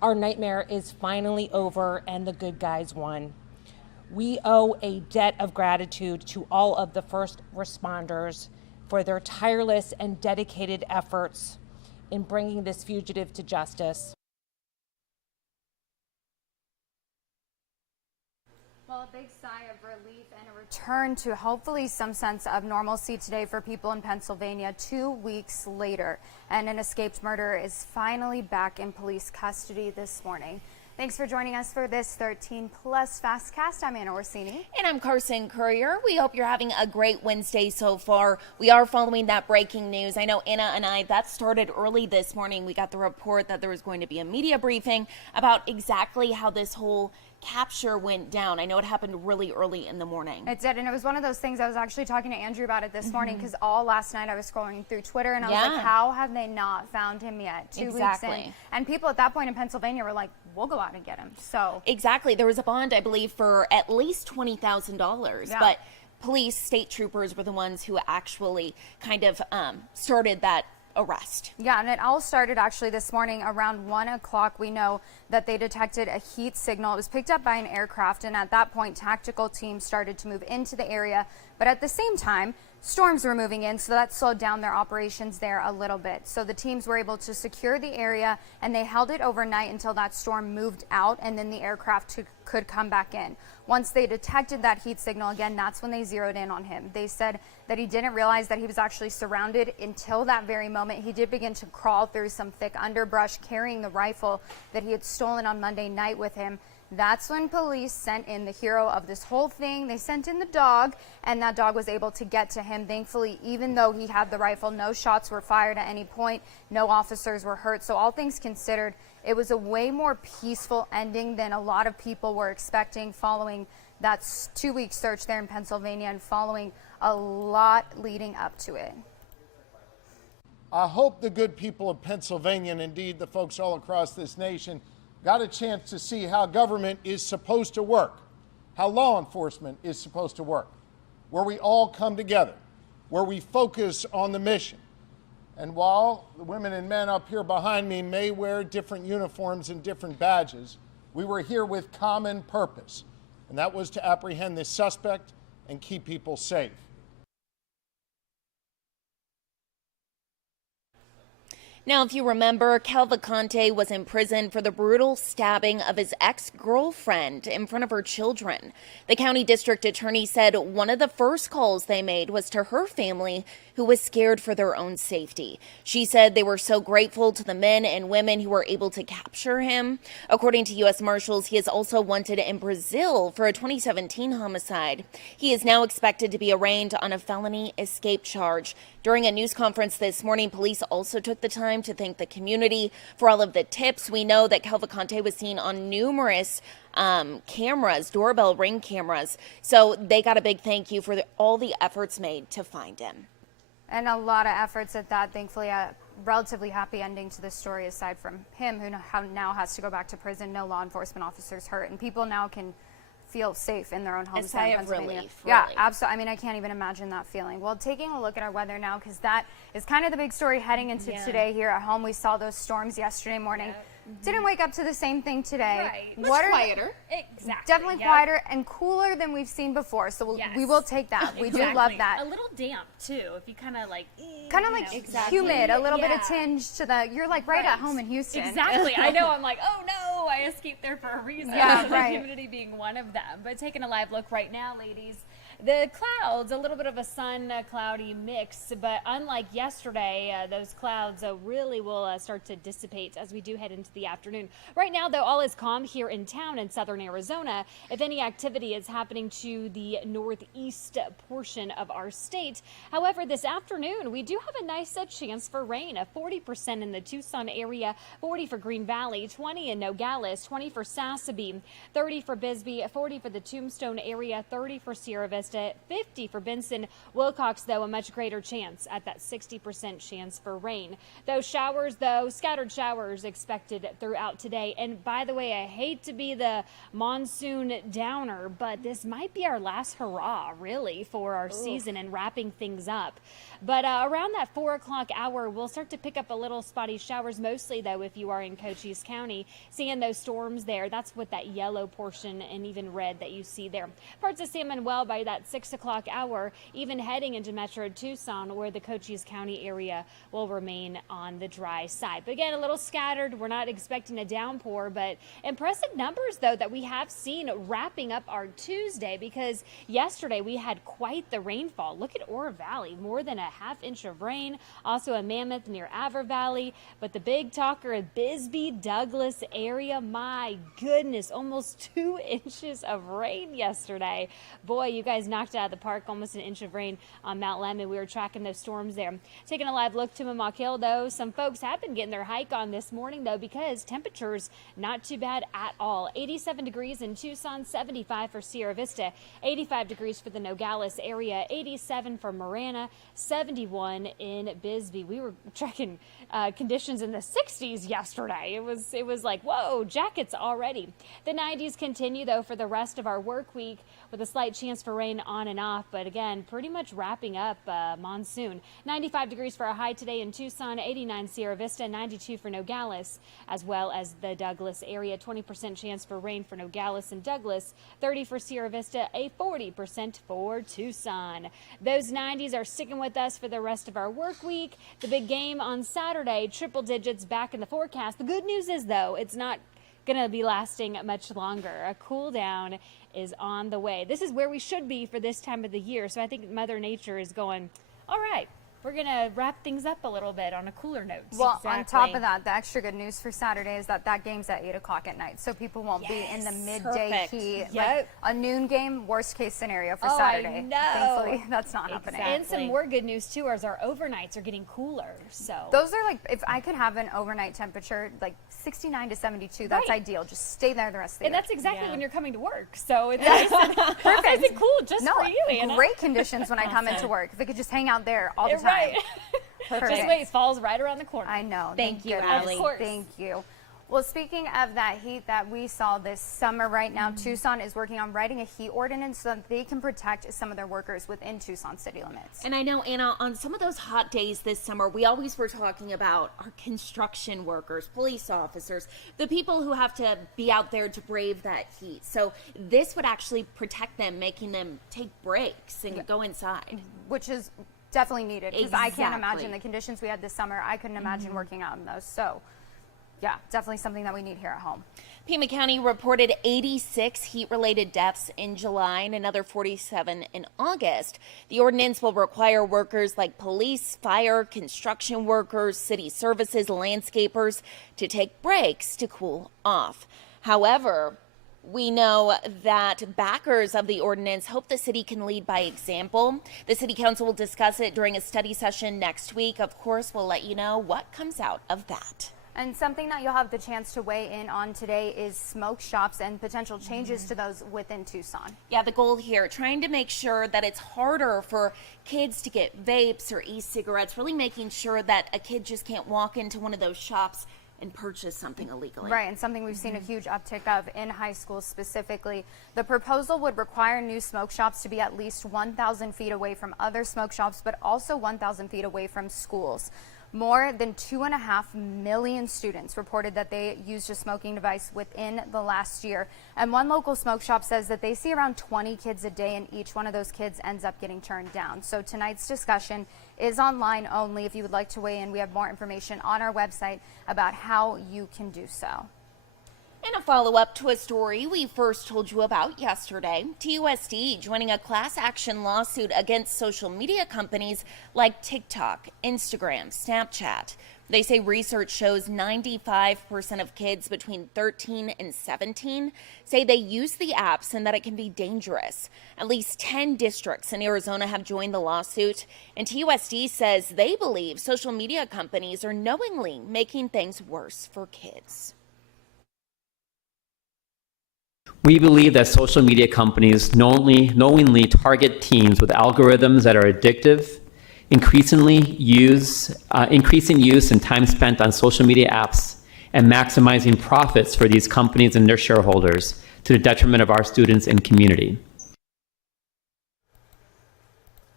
Our nightmare is finally over and the good guys won. We owe a debt of gratitude to all of the first responders for their tireless and dedicated efforts in bringing this fugitive to justice. Well, a big sigh of relief and a return to hopefully some sense of normalcy today for people in Pennsylvania 2 weeks later. And an escaped murderer is finally back in police custody this morning. Thanks for joining us for this 13 Plus FastCast. I'm Anna Orsini. And I'm Carson Courier. We hope you're having a great Wednesday so far. We are following that breaking news. I know Anna and I, that started early this morning. We got the report that there was going to be a media briefing about exactly how this whole capture went down. I know it happened really early in the morning. It did, and it was one of those things. I was actually talking to Andrew about it this morning because all last night I was scrolling through Twitter and I was like, how have they not found him yet? 2 weeks in. And people at that point in Pennsylvania were like, we'll go out and get him. So exactly. There was a bond, I believe, for at least $20,000. Yeah. But police, state troopers were the ones who actually kind of started that arrest. Yeah, and it all started actually this morning around 1 o'clock. We know that they detected a heat signal. It was picked up by an aircraft, and at that point, tactical teams started to move into the area. But at the same time, storms were moving in, so that slowed down their operations there a little bit. So the teams were able to secure the area, and they held it overnight until that storm moved out, and then the aircraft could come back in. Once they detected that heat signal, again, that's when they zeroed in on him. They said that he didn't realize that he was actually surrounded until that very moment. He did begin to crawl through some thick underbrush, carrying the rifle that he had stolen on Monday night with him. That's when police sent in the hero of this whole thing. They sent in the dog, and that dog was able to get to him. Thankfully, even though he had the rifle, no shots were fired at any point. No officers were hurt. So all things considered, it was a way more peaceful ending than a lot of people were expecting following that 2-week search there in Pennsylvania and following a lot leading up to it. I hope the good people of Pennsylvania, and indeed the folks all across this nation, got a chance to see how government is supposed to work, how law enforcement is supposed to work, where we all come together, where we focus on the mission. And while the women and men up here behind me may wear different uniforms and different badges, we were here with common purpose, and that was to apprehend this suspect and keep people safe. Now, if you remember, Cavalcante was in prison for the brutal stabbing of his ex-girlfriend in front of her children. The county district attorney said one of the first calls they made was to her family, who was scared for their own safety. She said they were so grateful to the men and women who were able to capture him. According to U.S. Marshals, he is also wanted in Brazil for a 2017 homicide. He is now expected to be arraigned on a felony escape charge. During a news conference this morning, police also took the time to thank the community for all of the tips. We know that Cavalcante was seen on numerous cameras, doorbell ring cameras. So they got a big thank you for all the efforts made to find him. And a lot of efforts at that. Thankfully, a relatively happy ending to this story, aside from him, who now has to go back to prison. No law enforcement officers hurt, and people now can feel safe in their own homes in Pennsylvania. Relief, yeah, really. absolutely. I mean, I can't even imagine that feeling. Well, taking a look at our weather now, because that is kind of the big story heading into today here at home. We saw those storms yesterday morning. Didn't wake up to the same thing today. Right. What are quieter. Exactly. Definitely quieter and cooler than we've seen before. So we will take that. We do love that. A little damp too. If you kind of like humid, a little bit of tinge to the. You're like right at home in Houston. Exactly. I know. I'm like, oh no, I escaped there for a reason. Yeah, The right. humidity being one of them. But taking a live look right now, ladies. The clouds, a little bit of a sun-cloudy mix, but unlike yesterday, those clouds really will start to dissipate as we do head into the afternoon. Right now, though, all is calm here in town in southern Arizona. If any activity is happening to the northeast portion of our state. However, this afternoon, we do have a nice chance for rain, a 40% in the Tucson area, 40 for Green Valley, 20 in Nogales, 20 for Sassabee, 30 for Bisbee, 40 for the Tombstone area, 30 for Sierra Vista, 50 for Benson. Wilcox, though, a much greater chance at that 60% chance for rain. Those showers, though, scattered showers expected throughout today. And by the way, I hate to be the monsoon downer, but this might be our last hurrah, really, for our season and wrapping things up. But around that 4 o'clock hour, we'll start to pick up a little spotty showers, mostly, though, if you are in Cochise County. Seeing those storms there, that's what that yellow portion and even red that you see there. Parts of San Manuel by that 6 o'clock hour, even heading into Metro Tucson, where the Cochise County area will remain on the dry side. But again, a little scattered. We're not expecting a downpour, but impressive numbers, though, that we have seen wrapping up our Tuesday, because yesterday we had quite the rainfall. Look at Oro Valley, more than a half-inch of rain. Also a mammoth near Aver Valley. But the big talker of Bisbee, Douglas area, my goodness, almost 2 inches of rain yesterday. Boy, you guys knocked it out of the park, almost an inch of rain on Mount Lemmon. We were tracking those storms there. Taking a live look to Mamac Hill, though, some folks have been getting their hike on this morning, though, because temperatures not too bad at all. 87 degrees in Tucson, 75 for Sierra Vista, 85 degrees for the Nogales area, 87 for Marana, 71 in Bisbee. We were tracking conditions in the 60s yesterday. It was like, whoa, jackets already. The 90s continue, though, for the rest of our work week, with a slight chance for rain on and off, but again, pretty much wrapping up monsoon. 95 degrees for a high today in Tucson, 89 Sierra Vista, 92 for Nogales, as well as the Douglas area. 20% chance for rain for Nogales and Douglas, 30 for Sierra Vista, a 40% for Tucson. Those 90s are sticking with us for the rest of our work week. The big game on Saturday, triple digits back in the forecast. The good news is, though, it's not going to be lasting much longer. A cool down is on the way. This is where we should be for this time of the year. So I think Mother Nature is going, all right, we're going to wrap things up a little bit on a cooler note. Well, on top of that, the extra good news for Saturday is that game's at 8 o'clock at night, so people won't be in the midday Perfect. heat. Yep. Like a noon game, worst case scenario for Oh, Saturday. I know. Thankfully, that's not happening. And some more good news, too, is our overnights are getting cooler. So Those are like, if I could have an overnight temperature, like 69 to 72, that's Right. ideal. Just stay there the rest of the and year. that's exactly when you're coming to work. So it's nice and, Perfect. nice and cool just No, for you, Anna. great conditions when I come into work. If I could just hang out there all the time. Right. Perfect. Just wait, fall's right around the corner. I know. Thank you, goodness. Allie. Of course. Thank you. Well, speaking of that heat that we saw this summer, right now, Tucson is working on writing a heat ordinance so that they can protect some of their workers within Tucson city limits. And I know, Anna, on some of those hot days this summer, we always were talking about our construction workers, police officers, the people who have to be out there to brave that heat. So this would actually protect them, making them take breaks and go inside. Which is definitely needed, because I can't Exactly. imagine the conditions we had this summer. I couldn't imagine working out in those. So, yeah, definitely something that we need here at home. Pima County reported 86 heat-related deaths in July and another 47 in August. The ordinance will require workers like police, fire, construction workers, city services, landscapers to take breaks to cool off. However, we know that backers of the ordinance hope the city can lead by example. The city council will discuss it during a study session next week. Of course, we'll let you know what comes out of that. And something that you'll have the chance to weigh in on today is smoke shops and potential changes to those within Tucson. Yeah, the goal here, trying to make sure that it's harder for kids to get vapes or e-cigarettes, really making sure that a kid just can't walk into one of those shops and purchase something illegally. Right, and something we've seen a huge uptick of in high schools specifically. The proposal would require new smoke shops to be at least 1,000 feet away from other smoke shops, but also 1,000 feet away from schools. More than 2.5 million students reported that they used a smoking device within the last year. And one local smoke shop says that they see around 20 kids a day, and each one of those kids ends up getting turned down. So tonight's discussion is online only. If you would like to weigh in, we have more information on our website about how you can do so. And a follow-up to a story we first told you about yesterday. TUSD joining a class action lawsuit against social media companies like TikTok, Instagram, Snapchat. They say research shows 95% of kids between 13 and 17 say they use the apps and that it can be dangerous. At least 10 districts in Arizona have joined the lawsuit, and TUSD says they believe social media companies are knowingly making things worse for kids. We believe that social media companies knowingly target teens with algorithms that are addictive, increasing use and time spent on social media apps, and maximizing profits for these companies and their shareholders to the detriment of our students and community.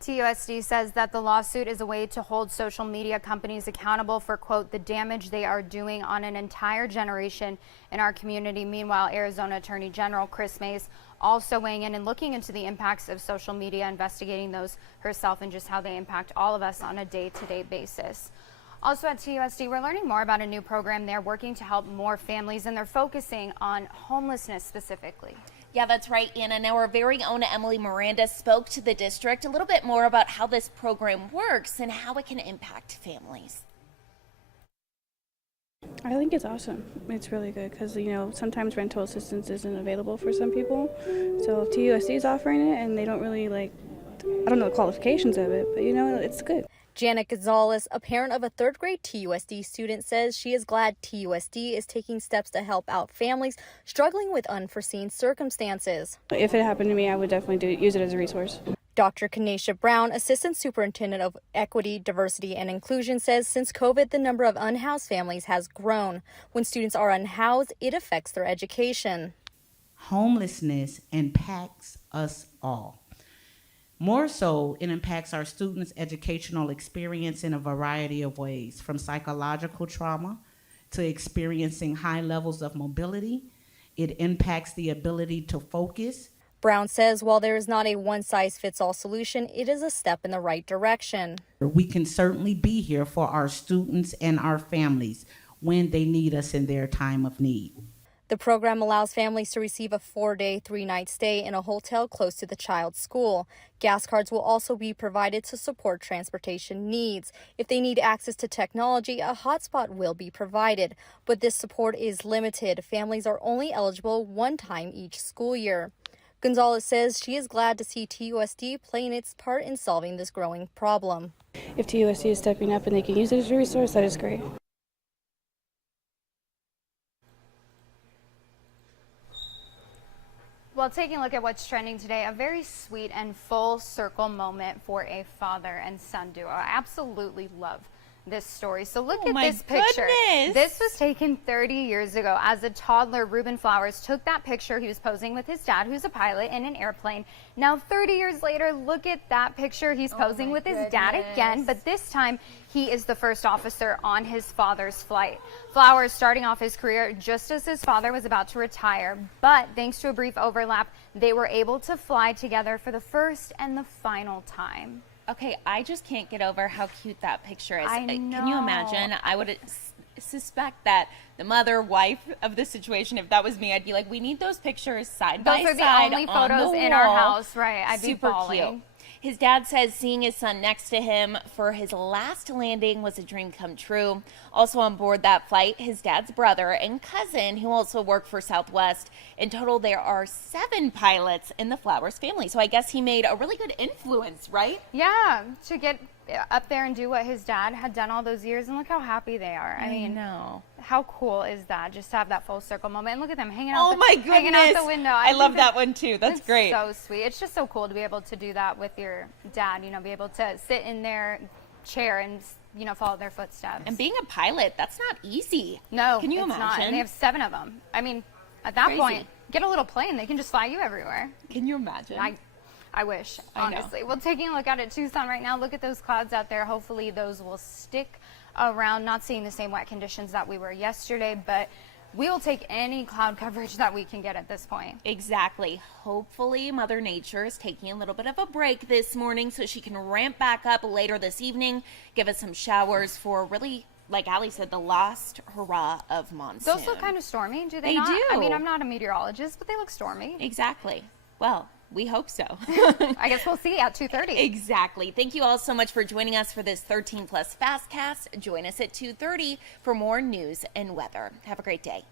TUSD says that the lawsuit is a way to hold social media companies accountable for, quote, the damage they are doing on an entire generation in our community. Meanwhile, Arizona Attorney General Chris Mays also weighing in and looking into the impacts of social media, investigating those herself and just how they impact all of us on a day-to-day basis. Also at TUSD, we're learning more about a new program they're working to help more families, and they're focusing on homelessness specifically. Yeah, that's right, Anna. Now, our very own Emily Miranda spoke to the district a little bit more about how this program works and how it can impact families. I think it's awesome. It's really good because, sometimes rental assistance isn't available for some people. So if TUSD is offering it and they don't really I don't know the qualifications of it, but, it's good. Janet Gonzalez, a parent of a third-grade TUSD student, says she is glad TUSD is taking steps to help out families struggling with unforeseen circumstances. If it happened to me, I would definitely use it as a resource. Dr. Kanesha Brown, Assistant Superintendent of Equity, Diversity, and Inclusion, says since COVID, the number of unhoused families has grown. When students are unhoused, it affects their education. Homelessness impacts us all. More so, it impacts our students' educational experience in a variety of ways, from psychological trauma to experiencing high levels of mobility. It impacts the ability to focus. Brown says while there is not a one-size-fits-all solution, it is a step in the right direction. We can certainly be here for our students and our families when they need us in their time of need. The program allows families to receive a 4-day, 3-night stay in a hotel close to the child's school. Gas cards will also be provided to support transportation needs. If they need access to technology, a hotspot will be provided. But this support is limited. Families are only eligible one time each school year. Gonzalez says she is glad to see TUSD playing its part in solving this growing problem. If TUSD is stepping up and they can use it as a resource, that is great. Well, taking a look at what's trending today, a very sweet and full circle moment for a father and son duo. I absolutely love this story. So look at this picture. Goodness. This was taken 30 years ago. As a toddler, Reuben Flowers took that picture. He was posing with his dad, who's a pilot, in an airplane. Now, 30 years later, look at that picture. He's posing with his dad again, but this time he is the first officer on his father's flight. Flowers starting off his career just as his father was about to retire, but thanks to a brief overlap, they were able to fly together for the first and the final time. Okay, I just can't get over how cute that picture is. I know. Can you imagine? I would suspect that the mother, wife of the situation, if that was me, I'd be like, we need those pictures side by side. Those are the only photos in our house, right? I'd be bawling. Cute. His dad says seeing his son next to him for his last landing was a dream come true. Also on board that flight, his dad's brother and cousin, who also work for Southwest. In total, there are 7 pilots in the Flowers family. So I guess he made a really good influence, right? Yeah, to get up there and do what his dad had done all those years, and look how happy they are. I mean, know. How cool is that? Just to have that full circle moment. And look at them hanging out. Oh my goodness! Hanging out the window. I love that one too. That's great. So sweet. It's just so cool to be able to do that with your dad. You know, be able to sit in their chair and follow their footsteps. And being a pilot, that's not easy. No, can you it's imagine? not. And they have 7 of them. I mean, at that point, get a little plane. They can just fly you everywhere. Can you imagine? I wish, honestly. Well, taking a look out at Tucson right now, look at those clouds out there. Hopefully those will stick around. Not seeing the same wet conditions that we were yesterday, but we will take any cloud coverage that we can get at this point. Exactly. Hopefully Mother Nature is taking a little bit of a break this morning so she can ramp back up later this evening, give us some showers for really, like Allie said, the last hurrah of monsoon. Those look kind of stormy, do they They not? do. I mean, I'm not a meteorologist, but they look stormy. Exactly. Well, we hope so. I guess we'll see at 2:30. Exactly. Thank you all so much for joining us for this 13 Plus FastCast. Join us at 2:30 for more news and weather. Have a great day.